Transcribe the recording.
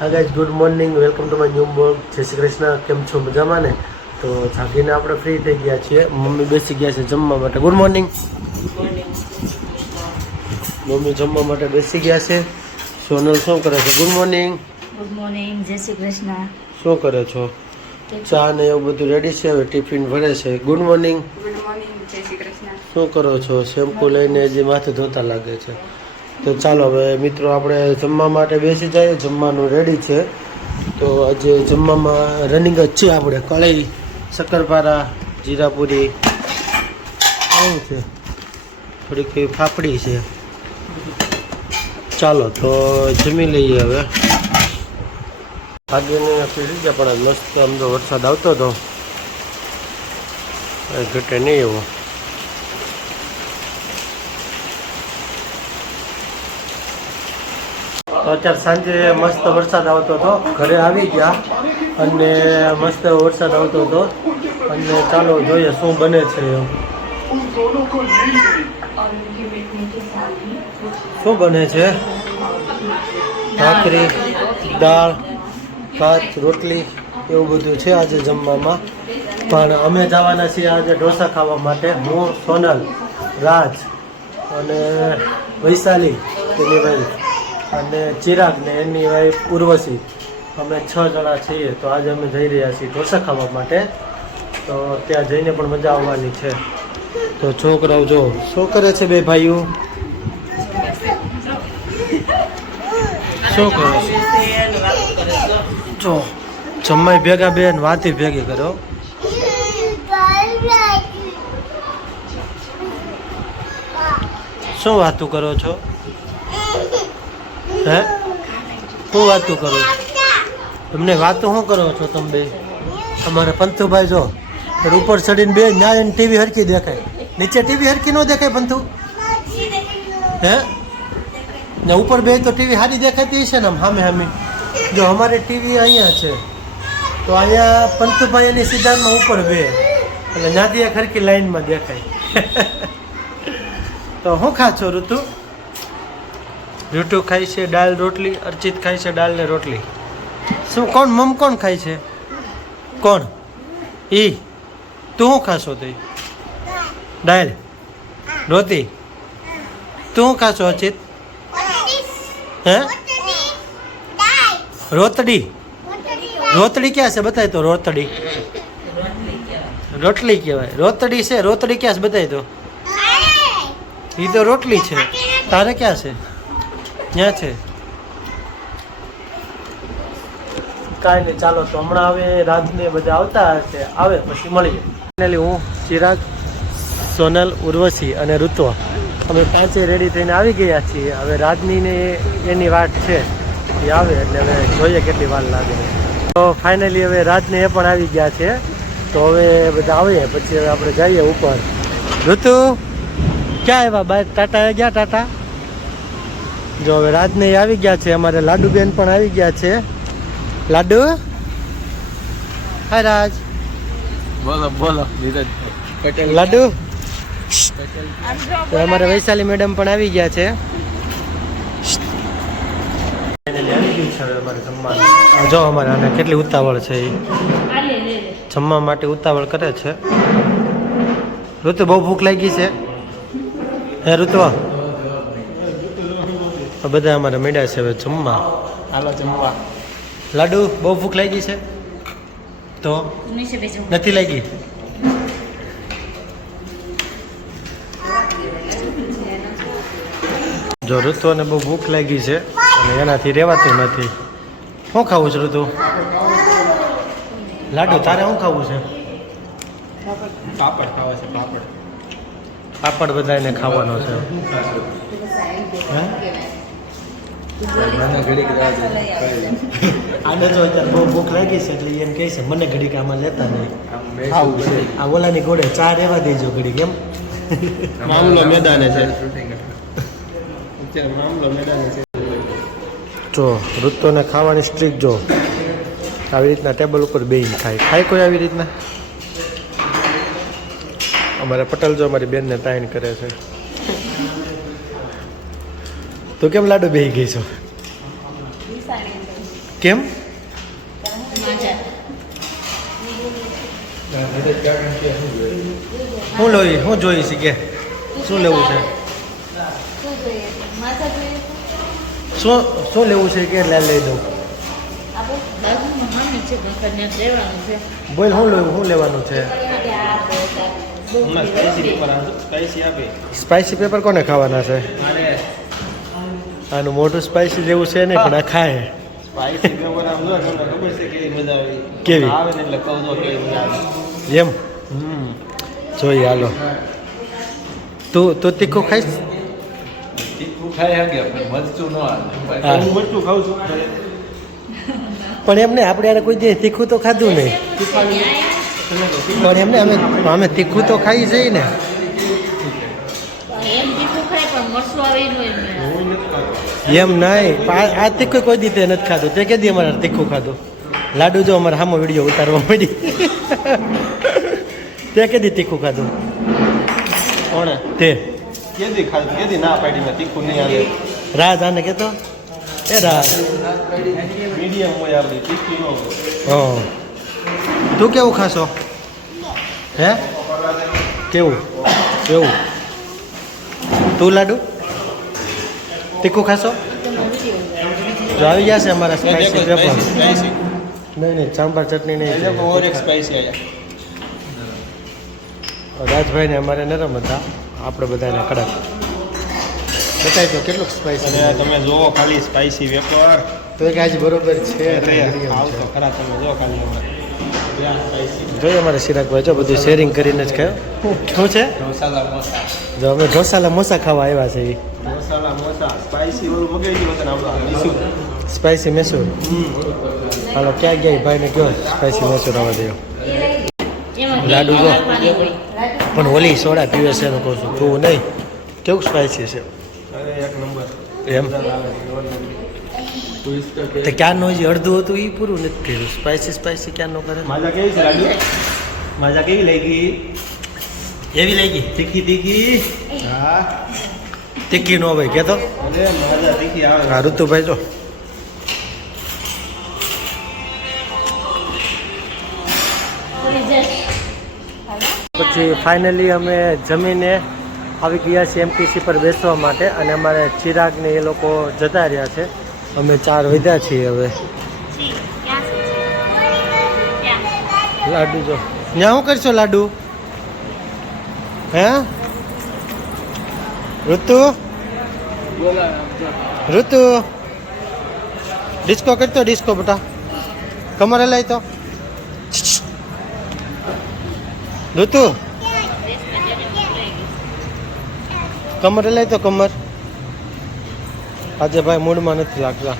હા guys, good morning, welcome to my new blog. જય શ્રી કૃષ્ણ. કેમ છો? મજામાં ને? તો જાગીને આપણે ફ્રી થઈ ગયા છીએ. મમ્મી બેસી ગયા છે જમવા માટે. Good morning. મમ્મી જમવા માટે બેસી ગયા છે. સોનલ શું કરે છે? Good morning. ગુડ મોર્નિંગ, જય શ્રી કૃષ્ણ. શું કરે છો? ચા ને એવું બધું રેડી છે. હવે ટિફિન ભરે છે. Good morning. ગુડ મોર્નિંગ, જય શ્રી કૃષ્ણ. શું કરો છો? શેમ્પુ લઈને હજી માથે ધોતા લાગે છે. તો ચાલો હવે મિત્રો આપણે જમવા માટે બેસી જઈએ. જમવાનું રેડી છે. તો આજે જમવામાં રનિંગ જ છે આપણે. કળી, શક્કરપારા, જીરાપુરી શું છે, થોડીક ફાફડી છે. ચાલો તો જમી લઈએ હવે. આગળની પીડી ગયા પણ મસ્ત આમ તો વરસાદ આવતો હતો, ઘટે નહીં એવો. તો અત્યારે સાંજે મસ્ત વરસાદ આવતો હતો. ઘરે આવી ગયા અને મસ્ત વરસાદ આવતો હતો. અને ચાલો જોઈએ શું બને છે. શું બને છે? ભાખરી, દાળ, ભાત, રોટલી એવું બધું છે આજે જમવામાં. પણ અમે જવાના છીએ આજે ઢોસા ખાવા માટે. હું, સોનલ, રાજ અને વૈશાલી તેની વાઈફ અને ચિરાગ ને એની વાઈફ ઉર્વશી, અમે 6 જણા છીએ. તો આજે અમે જઈ રહ્યા છીએ ઢોસા ખાવા માટે. તો ત્યાં જઈને પણ મજા આવવાની છે. તો છોકરાઓ જો શું કરે છે બે ભાઈઓ? શું કરો છો? જો જમાઈ ભેગા બેન વાતી ભેગી કરો. શું વાતું કરો છો? હે, શું વાતું કરો? તમને વાતું શું કરો છો તમે બે? અમારે પંથુભાઈ જો ઉપર ચડીને બે ન્યાય ટીવી હરકી દેખાય, નીચે ટીવી હરકી ન દેખાય. પંથુ હે ને ઉપર બે તો ટીવી સારી દેખાતી છે ને આમ સામે સામે. જો અમારે ટીવી અહીંયા છે તો અહીંયા પંથુભાઈ એની સિદ્ધાંતમાં ઉપર બે એટલે ત્યાંથી એક હરકી લાઈનમાં દેખાય. તો શું ખા છો ઋતુ? ઋતુ ખાય છે દાળ રોટલી, અર્ચિત ખાય છે દાળ ને રોટલી. શું કોણ મમ કોણ ખાય છે? કોણ? ઈ તું શું ખાશો? તે દાળ રોટી. તું શું ખાશો અર્ચિત? હે, રોતડી. રોતડી ક્યાં છે બતાય તો? રોતડી રોટલી કહેવાય. રોતડી છે, રોતડી ક્યાં છે બતાય તો? એ તો રોટલી છે. તારે ક્યાં છે? ક્યાં છે? કાંઈ નહીં. ચાલો તો હમણાં હવે રાજને બધા આવતા હશે, આવે પછી મળીએ. ફાઇનલી હું, ચિરાગ, સોનલ, ઉર્વશી અને ઋત્વા અમે પાંચે રેડી થઈને આવી ગયા છીએ. હવે રાજની ને એની વાટ છે, એ આવે એટલે હવે જોઈએ કેટલી વાર લાગે. તો ફાઇનલી હવે રાજને એ પણ આવી ગયા છે. તો હવે બધા આવે પછી હવે આપણે જઈએ ઉપર. ઋતુ ક્યાં આવ્યા? બાય ટાટા ગયા. ટાટા જો હવે રાજને આવી ગયા છે. અમારે લાડુબેન પણ આવી ગયા છે. લાડુ, હાય રાજ. બોલો બોલો લાડુ. તો અમારે વૈશાલી મેડમ પણ આવી ગયા છે. જો અમારે આને કેટલી ઉતાવળ છે. એ જમવા માટે ઉતાવળ કરે છે. ઋતુ બહુ ભૂખ લાગી છે. હે ઋતુઆ? બધા અમારે મેળ્યા છે હવે જમવા. હાલો જમવા. લાડુ બહુ ભૂખ લાગી છે તો નથી લાગી? જો ઋતુને બહુ ભૂખ લાગી છે અને એનાથી રહેવાતું નથી. શું ખાવું છે ઋતુ? લાડુ તારે શું ખાવું છે? પાપડ ખાવા છે. પાપડ પાપડ બધાને ખાવાનો છે. મને ઘડીક રાહ જોઈ. આને જો અત્યારે બહુ ભૂખ લાગી છે એટલે એમ કહે છે મને ઘડીક આમાં લેતા નહીં. ખાવું છે. આ ઓલાની ઘોડે ચા રહેવા દેજો ઘડીક. એમ મામલો મેદાને છે. અત્યારે મામલો મેદાને છે. જો ઋતુને ખાવાની સ્ટ્રીક જો આવી રીતના ટેબલ ઉપર બેહીને ખાય કોઈ આવી રીતના. અમારે પટેલ જો અમારી બેનને તાઈન કરે છે. તો કેમ લાડુ બેહી ગઈ છો? કેમ શું લઈ શું જોઈ છે કે શું લેવું છે શું લેવું છે કે લઈ દઉં બોલ શું લેવાનું છે સ્પાઈસી પેપર કોને ખાવાના છે આનું મોટું સ્પાઈસી જેવું છે ને પણ આ ખાય કેવી એમ જોઈએ હાલો તું તીખું ખાઈશ પણ એમને આપણે યાર કોઈ દે તીખું તો ખાધું નહીં પણ એમને અમે તીખું તો ખાઈ જઈએ ને એમ નહીં આ તીખું કોઈ દી તે નથી ખાધું તે કે દી અમારે તીખું ખાધું લાડુ જો અમારે સામો વિડીયો ઉતારવા મળી તે કે દી તીખું ખાધું કોણે તે કેદી ના પાડી મેં તીખું નહીં આવે રાજ આને કેતો એ રાજ મીડિયમ હોય આપણી તીખી ન હોય તું કેવું ખાશો હે કેવું કેવું તું લાડુ તીખું ખાશો જો આવી ગયા છે અમારા સ્પાઈસી પેપર નહીં સાંભાર ચટણી નહીં और एक स्पाइसी आया રાજભાઈને અમારે નરમ હતા આપણે બધાને કડક બતાવી તો કેટલું સ્પાઈસી અને તમે જોવો ખાલી સ્પાઇસી વેપર તો કે આજ બરોબર છે આવતો ખરા તમે જો ખાલી સ્પાઇસી જોઈએ અમારે ચિરાગભાઈ જો બધું શેરિંગ કરીને જ ખાયો શું છે મસાલા મોસા જો અમે ઢોસાલા મોસા ખાવા આવ્યા છે મસાલા મોસા સ્પાઇસી ઓલું મગાવી ગયું તને આપણે સ્પાઈસી મેસૂર હાલો ક્યાં ગયા ભાઈને કયો સ્પાઈસી મેસૂર આવવા દો લાડુ જો પણ ઓલી સોડા પીવે છે એનું કહું છું તું નહીં કેવું સ્પાઈસી છે અરે એક નંબર એમ તે ક્યારનું હજી અડધું હતું એ પૂરું નથી કર્યું સ્પાઈસી ક્યારનું કરે માજા કેવી છે લાડુ માજા કેવી લાગી એવી લાગી તીખી તીખી હા તીખી ન હોય કે તો અરે માજા તીખી આવે હા ઋતુભાઈ જો પછી ફાઇનલી અમે જમીને આવી ગયા છીએ એમટીસી પર બેસવા માટે અને અમારે ચિરાગને એ લોકો જતા રહ્યા છે અમે 4 વધ્યા છીએ હવે લાડુ જો ત્યાં શું કરશો લાડુ હે ઋતુ ડિસ્કો કરતો ડિસ્કો બેટા કમર હલાય તો ઋતુ કમર હલાય તો કમર આજે ભાઈ મૂડમાં નથી લાગતા